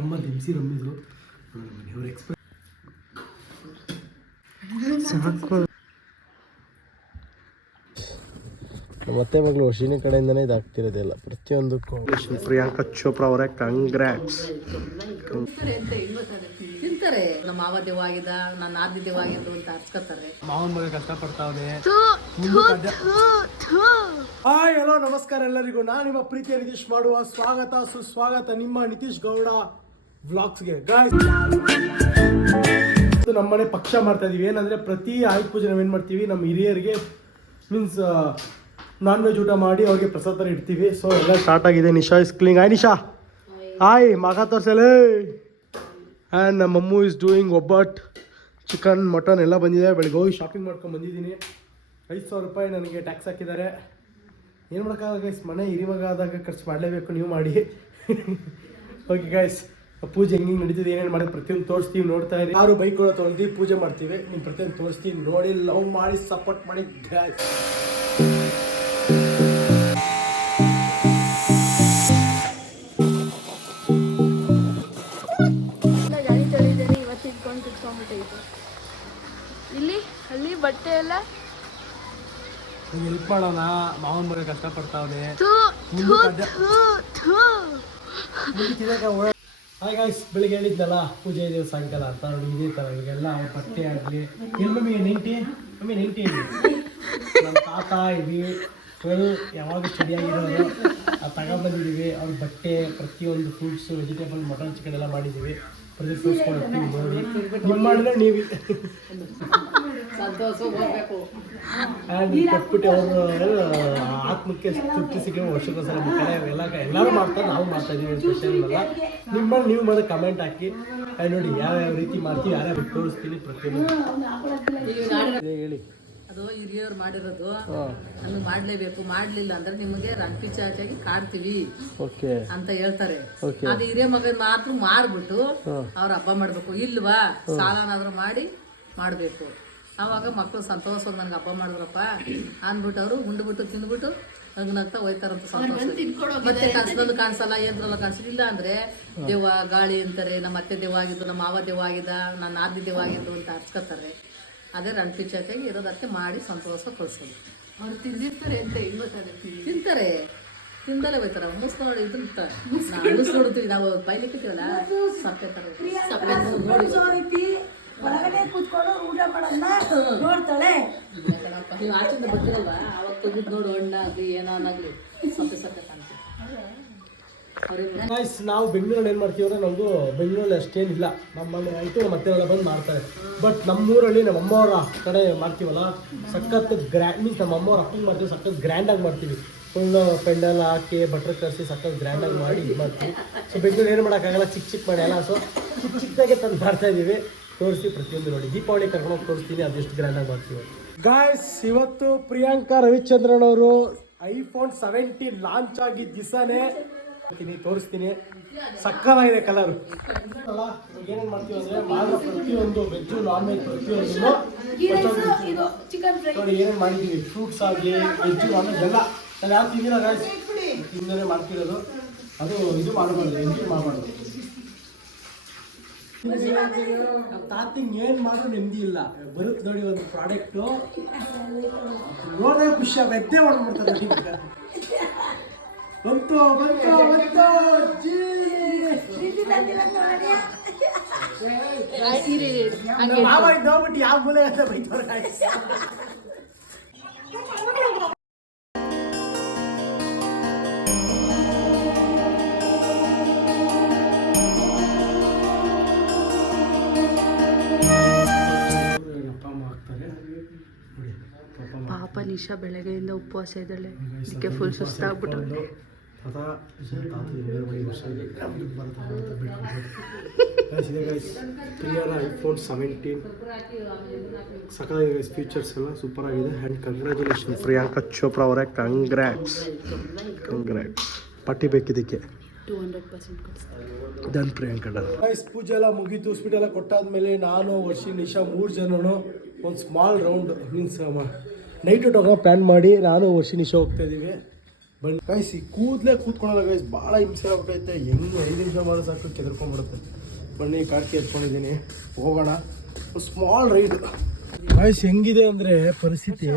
ನಮ್ಮ ದಿಮ್ಸಿ ರಮ್ಮಿದ್ರು ಮನೆಯವ್ರ ಎಕ್ಸ್ಪೆಕ್ಟ್ ಮತ್ತೆ ಮಗಳು ವರ್ಷಿನಿ ಕಡೆಯಿಂದನೇ ಇದಾಗ್ತಿರೋದೆಲ್ಲ ಪ್ರತಿಯೊಂದಕ್ಕೂ. ಪ್ರಿಯಾಂಕಾ ಚೋಪ್ರಾ ಅವರೇ ಕಂಗ್ರಾಟ್ಸ್. ತಿಂತಾರೆ ನಮ್ಮ ಮಾವ ದೇವಾಗಿದ್ದ ನನ್ನ ಆದಿ ದೇವಾಗಿದ್ದು ಅಂತ ಅರ್ಸ್ಕೊತಾರೆ. ಮಾವನ ಮಗ ಕಷ್ಟಪಡ್ತಾವೆ. ಹಾಯ್ ಹಲೋ ನಮಸ್ಕಾರ ಎಲ್ಲರಿಗೂ. ನಾನು ನಿಮ್ಮ ಪ್ರೀತಿಯ ನಿತೀಶ್ ಮಾಡುವ ಸ್ವಾಗತ ಸುಸ್ವಾಗತ ನಿಮ್ಮ ನಿತೀಶ್ ಗೌಡ ವ್ಲಾಗ್ಸ್ಗೆ. ಗಾಯ್ಸ್ ನಮ್ಮನೆ ಪಕ್ಷ ಮಾಡ್ತಾ ಇದೀವಿ. ಏನಂದ್ರೆ ಪ್ರತಿ ಆಯುಧ ಪೂಜೆ ನಾವೇನು ಮಾಡ್ತೀವಿ, ನಮ್ಮ ಹಿರಿಯರಿಗೆ ಮೀನ್ಸ್ ನಾನ್ ವೆಜ್ ಊಟ ಮಾಡಿ ಅವ್ರಿಗೆ ಪ್ರಸಾದ ಥರ ಇಡ್ತೀವಿ. ಸೊ ಎಲ್ಲ ಸ್ಟಾರ್ಟ್ ಆಗಿದೆ. Nisha is cleaning. Hi Nisha. Hi ಮಗ ತೋರ್ಸಲೇ. ಆ್ಯಂಡ್ ನಮ್ಮ ಮಮ್ಮು is doing obbattu, chicken mutton ಎಲ್ಲ ಬಂದಿದೆ. ಬೆಳಗ್ಗೆ ಹೋಗಿ ಶಾಪಿಂಗ್ ಮಾಡ್ಕೊಂಡು ಬಂದಿದ್ದೀನಿ. 5,000 ರೂಪಾಯಿ ನನಗೆ ಟ್ಯಾಕ್ಸ್ ಹಾಕಿದ್ದಾರೆ. ಏನು ಮಾಡೋಕ್ಕಾಗಲ್ಲ ಗೈಸ್, ಮನೆ ಹಿರಿಮಗ ಆದಾಗ ಖರ್ಚು ಮಾಡಲೇಬೇಕು, ನೀವು ಮಾಡಿ. ಓಕೆ ಗೈಸ್, ಪೂಜೆ ಹೆಂಗೆ ನಡೀತಿದೆ, ಏನೇನು ಮಾಡೋದು ಪ್ರತಿಯೊಂದು ತೋರಿಸ್ತೀವಿ, ನೋಡ್ತಾ ಇರಿ. ಯಾರು ಬೈಕ್ಗಳು ತೊಗೊಂಡು ಪೂಜೆ ಮಾಡ್ತೀವಿ, ನಿಮ್ಮ ಪ್ರತಿಯೊಂದು ತೋರಿಸ್ತೀವಿ. ನೋಡಿ, ಲವ್ ಮಾಡಿ, ಸಪೋರ್ಟ್ ಮಾಡಿ ಗೈಸ್. ಇಲ್ಲಿ ಅಲ್ಲಿ ಬಟ್ಟೆ ಎಲ್ಲ ಹೆಲ್ಪ್ ಮಾಡೋಣ. ಮಾವನ ಮಗ ಕಷ್ಟಪಡ್ತಾವೆ. ಹಾಯ್ ಗಾಯ್ಸ್, ಬೆಳಿಗ್ಗೆ ಹೇಳಿದ್ನಲ್ಲ ಪೂಜೆ ಇದೆ ಸಾಯಂಕಾಲ ಅಂತ. ನೋಡಿ ಇದೇ ಥರ ಇವಾಗೆಲ್ಲ ಬಟ್ಟೆ ಆಗಲಿ. ಎಲ್ಲಿ 90 ನಮ್ಮ ತಾತ ಇದ್ವಿ 12 ಯಾವಾಗ ಸ್ಟಡಿ ಆಗಿರೋದು ತಗೊಬಂದಿದ್ದೀವಿ. ಅವ್ರ ಬಟ್ಟೆ ಪ್ರತಿಯೊಂದು ಫ್ರೂಟ್ಸು, ವೆಜಿಟೇಬಲ್, ಮಟನ್, ಚಿಕನ್ ಎಲ್ಲ ಮಾಡಿದ್ದೀವಿ. ಪ್ರತಿ ಫ್ರೂಟ್ಸ್ ಕೊಡ್ತೀವಿ. ನೋಡಿ ನಿಮ್ಮ ಮಾಡಿದ್ರೆ ನೀವು ಕೊಟ್ಬಿಟ್ಟು ಅವರು ಆತ್ಮಕ್ಕೆ ತೃಪ್ತಿ ಸಿಕ್ಕಿ ವರ್ಷಕ್ಕೊಂದ್ಸಲ ಕಡೆ ಎಲ್ಲರೂ ಮಾಡ್ತಾರೆ, ನಾವು ಮಾಡ್ತಾ ಇದೀವಿ. ಸ್ಪೆಷಲ್ ಅಲ್ಲ. ನಿಮ್ಮ ನೀವು ಮಾಡೋದು ಕಮೆಂಟ್ ಹಾಕಿ. ನೋಡಿ ಯಾವ್ಯಾವ ರೀತಿ ಮಾಡ್ತೀವಿ, ಯಾರ್ಯಾವ ತೋರಿಸ್ತೀನಿ ಪ್ರತಿಯೊಂದು ಹೇಳಿ. ಅದು ಹಿರಿಯವ್ರು ಮಾಡಿರೋದು, ನಮಗೆ ಮಾಡ್ಲೇಬೇಕು. ಮಾಡ್ಲಿಲ್ಲ ಅಂದ್ರೆ ನಿಮಗೆ ರಂಟಿ ಚಾಚಾಗಿ ಕಾಡ್ತೀವಿ ಅಂತ ಹೇಳ್ತಾರೆ. ಅದು ಹಿರಿಯ ಮಗನ ಮಾತ್ರ ಮಾರ್ಬಿಟ್ಟು ಅವ್ರ ಹಬ್ಬ ಮಾಡ್ಬೇಕು. ಇಲ್ವಾ ಸಾಲನಾದ್ರೂ ಮಾಡಿ ಮಾಡ್ಬೇಕು. ಆವಾಗ ಮಕ್ಕಳು ಸಂತೋಷವಾಗಿ ನನಗೆ ಹಬ್ಬ ಮಾಡಿದ್ರಪ್ಪ ಅಂದ್ಬಿಟ್ಟು ಅವರು ಉಂಡ್ಬಿಟ್ಟು ತಿಂದ್ಬಿಟ್ಟು ನಗ್ನಗ್ತಾ ಹೋಯ್ತಾರಂತ ಸಂತೋಷ. ಮತ್ತೆ ಕನ್ಸದಲ್ಲೂ ಕಾಣಿಸಲ್ಲ, ಏನ್ರಲ್ಲ ಕಾಣಿಸಲ್ಲ. ಇಲ್ಲ ಅಂದ್ರೆ ದೇವ ಗಾಳಿ ಅಂತಾರೆ. ನಮ್ಮ ಅತ್ತೆ ದೇವ ಆಗಿದ್ದು, ನಮ್ಮ ಮಾವ ದೇವ ಆಗಿದ್ದ, ನನ್ನ ಆದಿ ದೇವ ಆಗಿದ್ದು ಅಂತ ಅರ್ಸ್ಕೊತಾರೆ. ಅದೇ ರಂಟಿ ಚಾಚಾಗಿ ಇರೋದಕ್ಕೆ ಮಾಡಿ ಸಂತೋಷ ಕಳ್ಸೋದು. ಅವ್ರು ತಿಂದಿರ್ತಾರೆ ಅಂತ ತಿಂತಾರೆ, ತಿಂದಲೇ ಹೋಯ್ತಾರೆ. ಮುಸ್ಕೊಂಡು ಇದನ್ನ ಮುಸ್ ನೋಡ್ತೀವಿ ನಾವು, ಬೈಲಿಕ್ಕಿತೀವಲ್ಲ ಸಪ್ಪೆ ತರ ಹೊರಗಡೆ ಕೂತ್ಕೊಂಡು ಊಟ ಮಾಡೋದನ್ನ ನೋಡ್ತಾಳೆ. ನೀವು ಆಚೆಯಿಂದ ಬರ್ತೀರಲ್ವಾ, ಅವಾಗ ತೆಗೆದು ನೋಡು ಹಣ್ಣು ಅದು ಏನೋ ಅನ್ನೋದು ಸಪ್ಪೆ ಸಪ್ಪೆ ಕಾಣ್ತೀವಿ. ನಾವು ಬೆಂಗಳೂರಲ್ಲಿ ಏನು ಮಾಡ್ತೀವಿ ಅಂದ್ರೆ, ನಮಗೂ ಬೆಂಗಳೂರಲ್ಲಿ ಅಷ್ಟೇನಿಲ್ಲ. ನಮ್ಮ ಮನೆ ಆಯಿತು ಮತ್ತೆಲ್ಲ ಬಂದು ಮಾಡ್ತಾರೆ. ಬಟ್ ನಮ್ಮೂರಲ್ಲಿ ನಮ್ಮ ಅಮ್ಮವರ ಕಡೆ ಮಾಡ್ತೀವಲ್ಲ, ಸಖತ್ ಗ್ರ್ಯಾಂಡ್ ಮೀನ್ಸ್ ನಮ್ಮ ಅಮ್ಮವ್ರ ಅಪ್ಪನ ಮಾಡ್ತೀವಿ, ಸಖತ್ ಗ್ರ್ಯಾಂಡಾಗಿ ಮಾಡ್ತೀವಿ. ಫುಲ್ಲು ಪೆಂಡಲ್ ಹಾಕಿ ಬಟ್ರ್ ಕಳಿಸಿ ಸಖತ್ ಗ್ರ್ಯಾಂಡಾಗಿ ಮಾಡಿ ಇದು ಮಾಡ್ತೀವಿ. ಸೊ ಬೆಂಗಳೂರು ಏನು ಮಾಡೋಕ್ಕಾಗಲ್ಲ, ಚಿಕ್ಕ ಮಾಡಿ ಅಲ್ಲ. ಸೊ ಚಿಕ್ಕದಾಗೆ ತಂದು ಮಾಡ್ತಾಯಿದ್ದೀವಿ. ತೋರಿಸಿ ಪ್ರತಿಯೊಂದು ನೋಡಿ. ದೀಪಾವಳಿ ಕರ್ಕೊಂಡೋಗಿ ತೋರಿಸ್ತೀನಿ ಅದೆಷ್ಟು ಗ್ರ್ಯಾಂಡಾಗಿ ಮಾಡ್ತೀವಿ. ಗಾಯ್ಸ್, ಇವತ್ತು ಪ್ರಿಯಾಂಕಾ ರವಿಚಂದ್ರನ್ ಅವರು iPhone 17 ಲಾಂಚ್ ಆಗಿದ್ದ ದಿವಸನೇ ತೋರಿಸ್ತೀನಿ. ಸಕ್ಕತ್ತಾಗಿದೆ ಕಲರ್ ಅಲ್ಲ. ಏನೇನು ಮಾಡ್ತೀವಿ ಅಂದರೆ, ಮಾಡೋ ಪ್ರತಿಯೊಂದು ವೆಜ್ಜು ನಾನ್ ವೆಜ್ ಪ್ರತಿಯೊಂದು ನೋಡಿ ಏನೇನು ಮಾಡಿದ್ದೀವಿ. ಫ್ರೂಟ್ಸ್ ಆಗಲಿ ವೆಜ್ಜು ನಾನ್ ವೆಜ್ ಎಲ್ಲ ನಾನು ಯಾರು ತಿಂದಿಲ್ಲ ಗಾಯ್ಸ್, ತಿಂದರೆ ಮಾಡ್ತಿರೋದು. ಅದು ಇದು ಮಾಡಬಾರ್ದು, ಎಂಜಾಯ್ ಮಾಡಬಾರ್ದು. ನಮ್ಮ ತಾತಿಂಗ್ ಏನು ಮಾಡಿದ್ರು ನೆಮ್ಮದಿ ಇಲ್ಲ. ಬರುತ್ತೆ ನೋಡಿ ಒಂದು ಪ್ರಾಡಕ್ಟು ನೋಡೋ ಖುಷಿ ಆಗುತ್ತೆ. ಮಾಡ್ಬಿಡ್ತಾರೆ ಬಂತು ಬಂತು ಬಂತು ಮಾವ ಇದ್ದೋಗ್ಬಿಟ್ಟು ಯಾವ ಮೂಲೆ ಅಂತ ಬೈತವ್ರ. ಪಾಪ ನಿಶಾ ಬೆಳಗ್ಗೆಯಿಂದ ಉಪವಾಸ ಇದ್ದಾಳೆ, ಅದಕ್ಕೆ ಫುಲ್ ಸುಸ್ತಾಗ್ಬಿಟ್ಟು iPhone 17 ಸಖತ್ತಾಗಿದೆ. ಫೀಚರ್ಸ್ ಎಲ್ಲ ಸೂಪರ್ ಆಗಿದೆ. ಆ್ಯಂಡ್ ಕಂಗ್ರ್ಯಾಚುಲೇಷನ್ ಪ್ರಿಯಾಂಕಾ ಚೋಪ್ರಾ ಅವರೇ, ಕಂಗ್ರ್ಯಾಟ್ಸ್. ಪಾರ್ಟಿ ಬೇಕಿದ್ದಕ್ಕೆ 200% ಡನ್ ಪ್ರಿಯಾಂಕಾ ಡನ್. ಪೂಜೆ ಎಲ್ಲ ಮುಗೀತು, ಸ್ವೀಟ್ ಎಲ್ಲ ಕೊಟ್ಟಾದ್ಮೇಲೆ ನಾನು ವರ್ಷಿ ನಿಶಾ 3 ಜನನು ಒಂದು ಸ್ಮಾಲ್ ರೌಂಡ್ ಮೀನ್ಸ್ ನೈಟ್ ಊಟ ಪ್ಲ್ಯಾನ್ ಮಾಡಿ ನಾನು ವರ್ಷಿ ನಿಶಾ ಹೋಗ್ತಾ ಇದ್ದೀವಿ. ಬನ್ನಿ ಗೈಸ್, ಈ ಕೂತ್ಕೊಳ್ಳೋಲ್ಲ ಗೈಸ್, ಭಾಳ ಹಿಂಸೆ ಆಗ್ಬಿಟ್ಟೈತೆ. ಹೆಂಗೆ 5 ನಿಮಿಷ ಮಾಡೋ ಸಾಕು ಕೆದರ್ಕೊಂಡ್ಬಿಡುತ್ತೆ. ಬನ್ನಿ ಕಾರ್ಕಿ ಹಚ್ಕೊಂಡಿದ್ದೀನಿ, ಹೋಗೋಣ. Small ride guys. ಹೆಂಗಿದೆ ಅಂದರೆ ಪರಿಸ್ಥಿತಿ,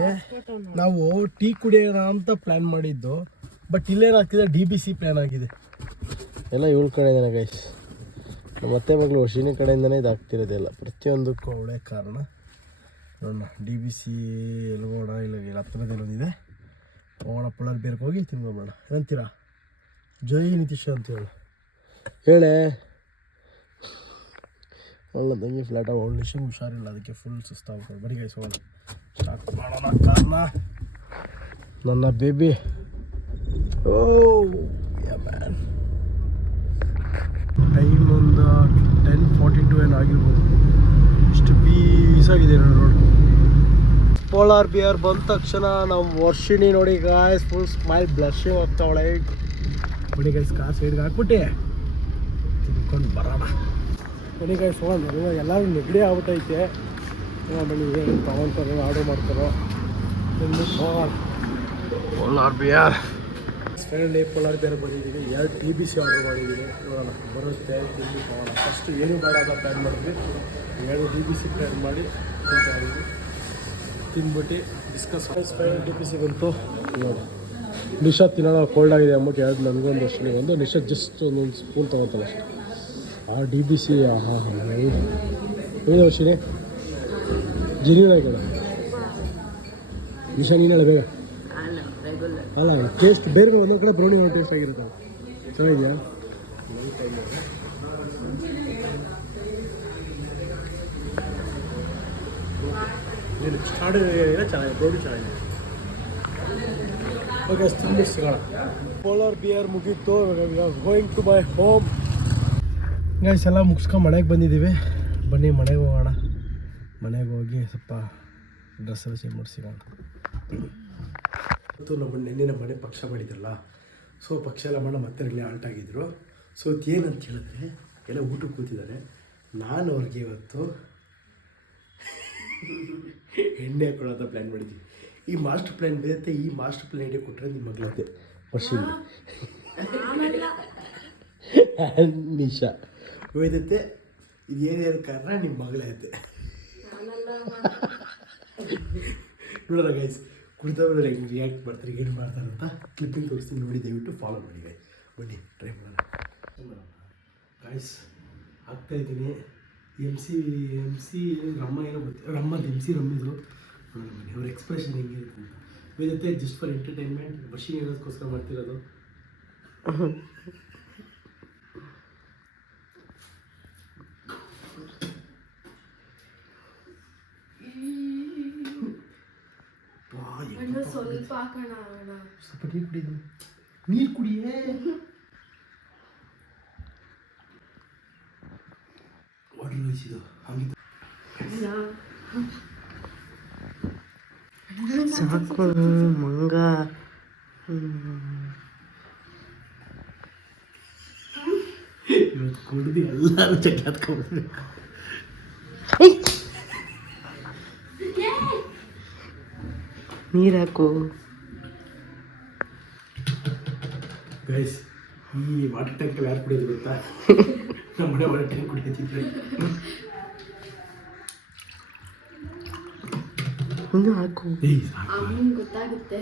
ನಾವು ಟೀ ಕುಡಿಯೋಣ ಅಂತ ಪ್ಲ್ಯಾನ್ ಮಾಡಿದ್ದು, ಬಟ್ ಇಲ್ಲೇನಾಗ್ತಿದೆ DBC ಪ್ಲ್ಯಾನ್ ಆಗಿದೆ. ಎಲ್ಲ ಇವಳ ಕಡೆಯಿಂದನೇ ಗೈಸ್, ನಮ್ಮ ಅತ್ತೆ ಮಗಳು ವರ್ಷಿನಿ ಕಡೆಯಿಂದನೇ ಇದಾಗ್ತಿರೋದೆಲ್ಲ. ಪ್ರತಿಯೊಂದಕ್ಕೂ ಅವಳೇ ಕಾರಣ. ನೋಡೋಣ DBC ಎಲ್ಗೋಣ, ಇಲ್ಲ ಹತ್ತಿರದಲ್ಲೊಂದಿದೆ, ಹೋಗೋಣ. ಪುಳ್ಳರ್ ಬೇರ್ಗೆ ಹೋಗಿ ತಿನ್ಕೊಂಬೋಣ. ಏನಂತೀರಾ? ಜೈ ನಿತೀಶ ಅಂತ ಹೇಳೆ. ಒಳ್ಳೆ ತಂಗಿ ಫ್ಲ್ಯಾಟ್ ಅವಳು ನಿಶಂಗೆ ಹುಷಾರಿಲ್ಲ, ಅದಕ್ಕೆ ಫುಲ್ ಸುಸ್ತಾಗ್ತದೆ. ಬರೀ ಗೈಸ್ ಹೋಗೋಣ, ಸ್ಟಾರ್ಟ್ ಮಾಡೋಣ. ಕಾರಣ ನನ್ನ ಬೇಬಿ. ಓ ಯಾ ಮ್ಯಾನ್, ಟೈಮ್ ಒಂದು 10:42 ಏನು ಆಗಿರ್ಬೋದು. ಇಷ್ಟು ಪೀಸಾಗಿದೆ ರೋಡ್. ಪೋಲಾರ್ ಬಿಯರ್ ಬಂದ ತಕ್ಷಣ ನಮ್ಮ ವರ್ಷಿಣಿ ನೋಡಿ ಗಾಯ್ಸ್, ಫುಲ್ ಸ್ಮೈಲ್, ಬ್ಲಶಿಂಗ್ ಹೋಗ್ತಾವಳೆ. ಬಡಿ ಗೈಸ್, ಕಾರ್ ಸೈಡ್ಗೆ ಹಾಕ್ಬಿಟ್ಟೆ ತಿನ್ಕೊಂಡು ಬರೋಣ. ಬನ್ನಿ ಗೈಸ್ ಹೋಗೋಣ. ಇವಾಗ ಎಲ್ಲರೂ ನೆಗಡಿ ಆಗ್ಬಿಟ್ಟೈತೆ. ಬನ್ನಿ ಏನು ತೊಗೊಳ್ತಾರೋ ಆರ್ಡರ್ ಮಾಡ್ತಾರೋ ತಿಂದ್ಬಿಟ್ಟು ಹೋಗೋಣ. Polar beer finally polar beer ಬಂದಿದ್ದೀನಿ. 2 DBC ಆರ್ಡರ್ ಮಾಡಿದ್ದೀನಿ. ನೋಡೋಣ ಬರುತ್ತೆ, ತಿಂದ್ಬಿಟ್ಟು ಹೋಗೋಣ. ಫಸ್ಟು ಏನು ಬೇಡ ಅಂತ ಪ್ಲ್ಯಾನ್ ಮಾಡಿದ್ವಿ, 2 DBC ಪ್ಲ್ಯಾನ್ ಮಾಡಿ ತಿಂದ್ಬಿಟ್ಟು ಡಿಸ್ಕಸ್. ಫೈನಲ್ DBC ಬಂತು. ನೋಡಿ ನಿಶಾ ತಿನ್ನೋಣ, ಕೋಲ್ಡ್ ಆಗಿದೆ ಅಂದ್ಬಿಟ್ಟು 2 ನನಗೊಂದು ವರ್ಷ ಒಂದು ನಿಶಾ ಜಸ್ಟ್ ಒಂದೊಂದು ಸ್ಪೂನ್ ತೊಗೊತಾಳೆ ಅಷ್ಟೆ. ಆ DBC ಏನು ವರ್ಷಿನಿ ಜೆನ್ಯೂನ್ ಆಗಿಲ್ಲ. ನಿಶಾ ನೀನು ಹೇಳ ಬೇಗ. ಅಲ್ಲ ಟೇಸ್ಟ್ ಬೇರೆ ಒಂದೊಂದು ಕಡೆ ಬ್ರೌನಿ ಒಂದು ಟೇಸ್ಟ್ ಆಗಿರುತ್ತೆ. ಚೆನ್ನಾಗಿದೆಯಾ? ಸ್ಟಾರ್ಟ್ ಚೆನ್ನಾಗಿದೆ, ಬ್ರೌನಿ ಚೆನ್ನಾಗಿದೆ. ಓಕೆ, ತಿಂದು ಸಿಗೋಣ. ಪೋಲಾರ್ ಬಿಯರ್ ಮುಗೀತು. Going to my home guys. ಎಲ್ಲ ಮುಗಿಸ್ಕೊಂಡು ಮನೆಗೆ ಬಂದಿದ್ದೀವಿ. ಬನ್ನಿ ಮನೆಗೆ ಹೋಗೋಣ. ಮನೆಗೆ ಹೋಗಿ ಸ್ವಲ್ಪ ಡ್ರೆಸ್ಸೆಲ್ಲ ಚೇಂಜ್ ಮಾಡಿ ಸಿಗೋಣ. ಇವತ್ತು ನಮ್ಮ ನೆನ್ನೆ ಮನೆ ಪಕ್ಷ ಮಾಡಿದ್ರಲ್ಲ, ಸೊ ಪಕ್ಷ ಎಲ್ಲ ಮಾಡಿ ಮತ್ತೆ ಇಲ್ಲಿ ಆಲ್ಟ್ ಆಗಿದ್ರು. ಸೊ ಏನಂತ ಹೇಳಿದ್ರೆ ಎಲ್ಲ ಊಟಕ್ಕೆ ಕೂತಿದ್ದಾರೆ. ನಾನು ಅವ್ರಿಗೆ ಇವತ್ತು ಎಣ್ಣೆ ಹಾಕೊಳ್ಳೋದ ಪ್ಲ್ಯಾನ್ ಮಾಡಿದ್ವಿ. ಈ ಮಾಸ್ಟರ್ ಪ್ಲ್ಯಾನ್ ಬೇರುತ್ತೆ. ಈ ಮಾಸ್ಟರ್ ಪ್ಲ್ಯಾನ್ ಐಡಿಯಾ ಕೊಟ್ಟರೆ ನಿಮ್ಮ ಮಗಳತ್ತೆ ವರ್ಷಿನಿ ನಿಶಾ ಹೋಯ್ತೈತೆ. ಇದೇನೇನು ಕಾರಣ ನಿಮ್ಮ ಮಗಳೇ ಐತೆ. ನೋಡೋಣ ಗೈಸ್, ಕುಡಿದವ್ರು ಹೆಂಗೆ ರಿಯಾಕ್ಟ್ ಮಾಡ್ತಾರೆ, ಏನು ಮಾಡ್ತಾರೆ ಅಂತ ಕ್ಲಿಪ್ಪಿಂಗ್ ತೋರಿಸ್ತೀನಿ. ನೋಡಿ, ದಯವಿಟ್ಟು ಫಾಲೋ ಮಾಡಿ ಗೈಸ್. ಬನ್ನಿ ಟ್ರೈ ಮಾಡೋಣ. ಗೈಸ್ ಹಾಕ್ತಾಯಿದ್ದೀನಿ. ಎಮ್ ಸಿ ರಮ್ಮ ಏನೋ ಗೊತ್ತಿಲ್ಲ, ರಮ್ಮದು ರಮ್ಮಿದ್ರು. ನೋಡೋಣ ಬನ್ನಿ ಅವ್ರ ಎಕ್ಸ್ಪ್ರೆಷನ್ ಹೆಂಗಿರುತ್ತೆ ಅಂತ. ಬೇರೆ ಜಸ್ಟ್ ಫಾರ್ ಎಂಟರ್ಟೈನ್ಮೆಂಟ್, ವರ್ಷಿನಿ ಹೇಳೋದಕ್ಕೋಸ್ಕರ ಮಾಡ್ತಿರೋದು. ಸ್ವಲ್ಪ ಹಾಕೋಣ. ಸ್ವಲ್ಪ ನೀರು ಕುಡಿಯೋದು, ನೀರು ಕುಡಿಯೇ. ವಾಟರ್ ವಹಿಸಿದ್ದು ಹಾಗಿದ್ದು ಸಾಕು ಮಂಗ. ಇವತ್ತು ಕುಡಿದು ಎಲ್ಲರೂ ಚೆಕ್ ಹಾತ್ಕೊಳ್ಬೇಕು. ನೀರು ಹಾಕು ಗೈಸ್. ಈ ವಾಟರ್ ಟ್ಯಾಂಕಲ್ಲಿ ಯಾರು ಕುಡಿಯೋದು ಗೊತ್ತಾ? ನಮ್ಮ ಮನೆ ವಾಟರ್ ಟ್ಯಾಂಕ್ ಕುಡಿಯೋದಿದ್ರೆ ಒಂದು ಹಾಕು. ಗೊತ್ತಾಗುತ್ತೆ.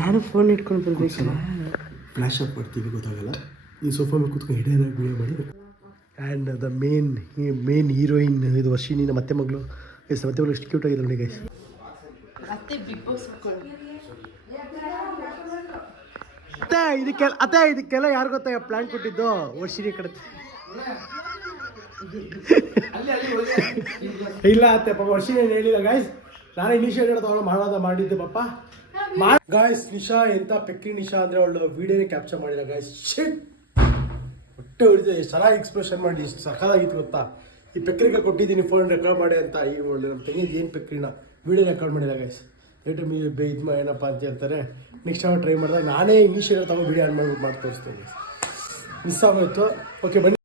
ನಾನು ಫೋನ್ ಇಟ್ಕೊಂಡು ಬರ್ಬೇಕಲ್ಲ. ಫ್ಲ್ಯಾಶ್ ಆಫ್ ಮಾಡ್ತೀವಿ, ಗೊತ್ತಾಗಲ್ಲ. ಈ ಸೋಫಾ ಮೇಲೆ ಕೂತ್ಕೊಂಡು ಹಿಡಿಯೋದಾಗ ವಿಡಿಯೋ ಮಾಡಿ. ಆ್ಯಂಡ್ ದ ಮೇನ್ ಹೀರೋಯಿನ್ ಇದು ವರ್ಷಿನಿ, ನಮ್ಮ ಅತ್ತೆ ಮಗಳು. ಗೈಸ್ ಮತ್ತೆ ಮಗಳು ಎಷ್ಟು ಕ್ಯೂಟ್ ಆಗಿದೆ ನೋಡಿ ಗೈಸ್. ಇದಕ್ಕೆಲ್ಲ ಯಾರು ಗೊತ್ತಾ ಪ್ಲಾನ್ ಕೊಟ್ಟಿದ್ದು? ವರ್ಷಿನಿ ಕಡೆ ಇಲ್ಲ ಅತ್ತೆ ಪಾಪ, ವರ್ಷಿನಿ ಏನು ಹೇಳಿಲ್ಲ ಗೈಸ್. ನಾನೇ ಇನಿಷಿಯೇಟಿವ್ ತಗೊಂಡು ಮಾಡಿದ್ದೆ ಪಾಪ. ಗಾಯ್ಸ್ ನಿಶಾ ಎಂಥ ಪೆಕ್ಕಿ ನಿಶಾ ಅಂದರೆ ಅವಳು ವೀಡಿಯೋನೇ ಕ್ಯಾಪ್ಚರ್ ಮಾಡಿಲ್ಲ ಗಾಯ್ಸ್. ಶಿಟ್ ಹೊಟ್ಟೆ ಹೊಡಿದೆ. ಎಷ್ಟು ಚೆನ್ನಾಗಿ ಎಕ್ಸ್ಪ್ರೆಷನ್ ಮಾಡಿ, ಎಷ್ಟು ಸಖತ್ತಾಗಿತ್ತು ಗೊತ್ತಾ. ಈ ಪೆಕ್ರಿಗೆ ಕೊಟ್ಟಿದ್ದೀನಿ ಫೋನ್ ರೆಕಾರ್ಡ್ ಮಾಡಿ ಅಂತ. ಈ ಒಳ್ಳೆ ನಮ್ಮ ತೆಗೆದು ಏನು ಪೆಕ್ರಿನ ವೀಡಿಯೋ ರೆಕಾರ್ಡ್ ಮಾಡಿಲ್ಲ ಗಾಯ್ಸ್. ಇದು ಏನಪ್ಪ ಅಂತ ಹೇಳ್ತಾರೆ. ನೆಕ್ಸ್ಟ್ ಟೈಮ್ ಟ್ರೈ ಮಾಡಿದಾಗ ನಾನೇ ಇನಿಷಿಯೇಟಿವ್ ತಗೊಂಡು ವೀಡಿಯೋ ಆನ್ ಮಾಡ್ಬಿಟ್ಟು ಮಾಡಿ ತೋರಿಸ್ತೇನೆ. ಮಿಸ್ ಆಗೋಯ್ತು. ಓಕೆ ಬನ್ನಿ.